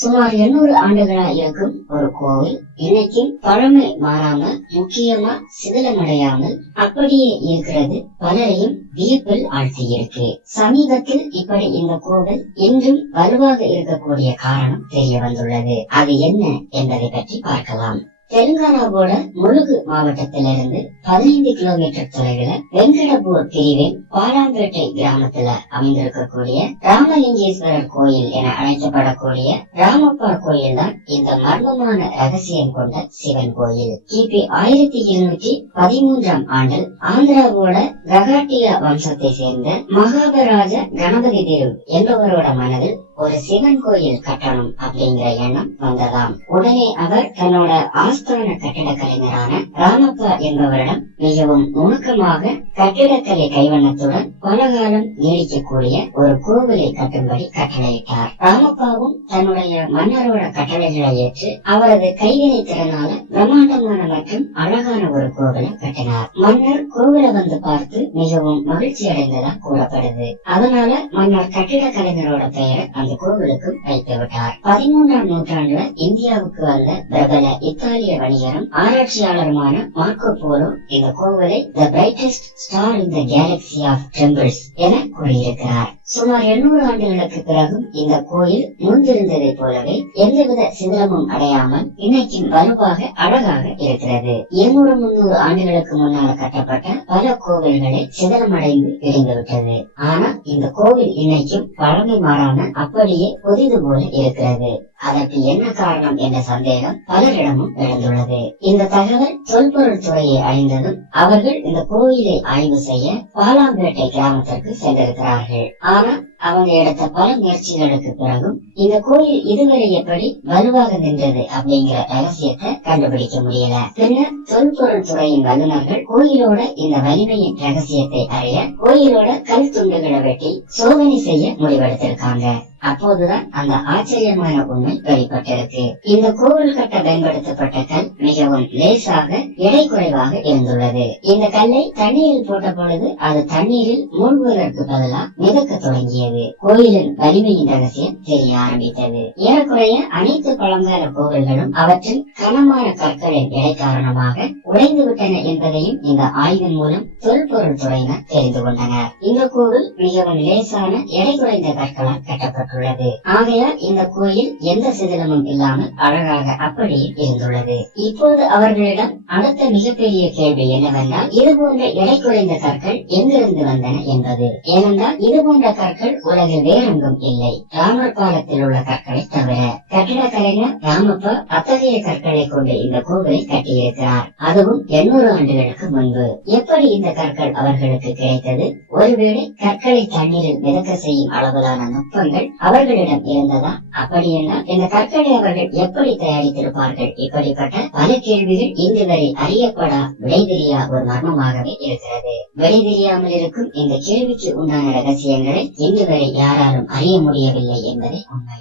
சுமார் 800 ஆண்டுகளா இருக்கும் ஒரு கோவில் இன்னைக்கும் பழமை மாறாம, முக்கியமா சிதிலமடையாமல் அப்படியே இருக்கிறது பலரையும் வியப்பில் ஆழ்த்தியிருக்கு. சமீபத்தில் இப்படி இந்த கோவில் இன்றும் வலுவாக இருக்கக்கூடிய காரணம் தெரிய வந்துள்ளது. அது என்ன என்பதை பற்றி பார்க்கலாம். தெலுங்கானாவோட முழுகு மாவட்டத்திலிருந்து 15 கிலோமீட்டர் தொலைவில் வெங்கடபூர் பிரிவின் பாலாம்பேட்டை கிராமத்துல அமைந்திருக்கக்கூடிய ராமலிங்கேஸ்வரர் கோயில் என அழைக்கப்படக்கூடிய ராமப்பா கோயில் தான் இந்த மர்மமான ரகசியம் கொண்ட சிவன் கோயில். கிபி 1213 ஆண்டில் ஆந்திராவோட ககாட்டியா வம்சத்தை சேர்ந்த மகாபராஜ கணபதி தேவ் என்பவரோட மனதில் ஒரு சிவன் கோயில் கட்டணும் அப்படிங்கிற எண்ணம் வந்ததாம். உடனே அவர் தன்னோட ஆஸ்தான கட்டிட கலைஞரான ராமப்பா என்பவரிடம் மிகவும் நுணுக்கமாக கட்டிடக்கலை கைவண்ணத்துடன் பலகாலம் நீடிக்கக்கூடிய ஒரு கோவிலை கட்டும்படி கட்டளையிட்டார். ராமப்பாவும் தன்னுடைய மன்னரோட கட்டளைகளை ஏற்று அவரது கைவினை திறனால பிரம்மாண்டமான மற்றும் அழகான ஒரு கோவிலை கட்டினார். மன்னர் கோவிலை வந்து பார்த்து மிகவும் மகிழ்ச்சி அடைந்ததா கூறப்படுது. அதனால மன்னர் கட்டிட கலைஞரோட பெயரை அந்த கோவிலுக்கு வைத்து விட்டார். 13ஆம் நூற்றாண்டுல இந்தியாவுக்கு வந்த பிரபல இத்தாலிய வணிகரும் ஆராய்ச்சியாளருமான மார்க்கோ போலோ இந்த கோவிலை the brightest star in the galaxy of temples என கூறியிருக்கிறார். சுமார் 800 ஆண்டுகளுக்கு பிறகும் இந்த கோயில் முன்பிருந்ததை போலவே எந்தவித சிதிலமும் அடையாமல் இன்னைக்கும் வலுவாக அழகாக இருக்கிறது. 200-300 ஆண்டுகளுக்கு முன்னால் கட்டப்பட்ட பல கோவில்களை சிதிலமடைந்து இடிந்துவிட்டது. ஆனா இந்த கோவில் இன்னைக்கும் பழமை மாறாம அப்படியே புதிது போல இருக்கிறது. அதற்கு என்ன காரணம் என்ற சந்தேகம் பலரிடமும் எழுந்துள்ளது. இந்த தகவல் தொல்பொருள் துறையை அடைந்ததும் அவர்கள் இந்த கோயிலை ஆய்வு செய்ய பாலாம்பேட்டை கிராமத்திற்கு சென்றிருக்கிறார்கள். ஆனா அவங்க எடுத்த பல முயற்சிகளுக்கு பிறகும் இந்த கோயில் இதுவரை எப்படி வலுவாக நின்றது அப்படிங்கிற ரகசியத்தை கண்டுபிடிக்க முடியல. பின்னர் தொல்பொருள் துறையின் வல்லுநர்கள் கோயிலோட இந்த வலிமையின் ரகசியத்தை அறிய கோயிலோட கல் துண்டுகளை வெட்டி சோதனை செய்ய முடிவெடுத்திருக்காங்க. அப்போதுதான் அந்த ஆச்சரியமான உண்மை வெளிப்பட்டிருக்கு. இந்த கோவில் கட்ட பயன்படுத்தப்பட்ட கல் மிகவும் லேசாக எடை குறைவாக இருந்துள்ளது. இந்த கல்லை தண்ணீரில் போட்ட பொழுது அது தண்ணீரில் மூழ்குவதற்கு பதிலாக மிதக்க தொடங்கியது. கோயிலின் வலிமையின் ரகசியம் தெரிய ஆரம்பித்தது. ஏறக்குறைய அனைத்து பழங்கால கோவில்களும் அவற்றின் கனமான கற்களின் எடை காரணமாக உடைந்து விட்டன என்பதையும் இந்த ஆய்வின் மூலம் தொல்பொருள் துறையினர் தெரிந்து கொண்டனர். இந்த கோவில் மிகவும் லேசான எடை குறைந்த கற்களால் கட்டப்பட்டுள்ளது. ஆகையால் இந்த கோயில் எந்த சிதிலமும் இல்லாமல் அழகாக அப்படியே இருந்துள்ளது. இப்போது அவர்களிடம் அடுத்த மிகப்பெரிய கேள்வி என்னவென்றால், இது போன்ற எடை குறைந்த கற்கள் எங்கிருந்து வந்தன என்பது. ஏனென்றால் இது போன்ற கற்கள் உலகில் வேறெங்கும் இல்லை, ராமர் காலத்தில் உள்ள கற்களை தவிர. கட்டிட கலைஞர் ராமப்பா அத்தகைய கற்களை கொண்டு இந்த கோவிலை கட்டியிருக்கிறார், அதுவும் 800 ஆண்டுகளுக்கு முன்பு. எப்படி இந்த கற்கள் அவர்களுக்கு கிடைத்தது? ஒருவேளை கற்களை தண்ணீரில் மிதக்க செய்யும் அளவிலான நுட்பங்கள் அவர்களிடம் இருந்ததா? அப்படியென்றால் இந்த கற்களை அவர்கள் எப்படி தயாரித்திருப்பார்கள்? இப்படிப்பட்ட பல கேள்விகள் இன்று வரை அறியப்படா விடை தெரியா ஒரு மர்மமாகவே இருக்கிறது. விடை தெரியாமல் இருக்கும் இந்த கேள்விக்கு உண்டான ரகசியங்களை இன்று வரை யாராலும் அறிய முடியவில்லை என்பதே உண்மை.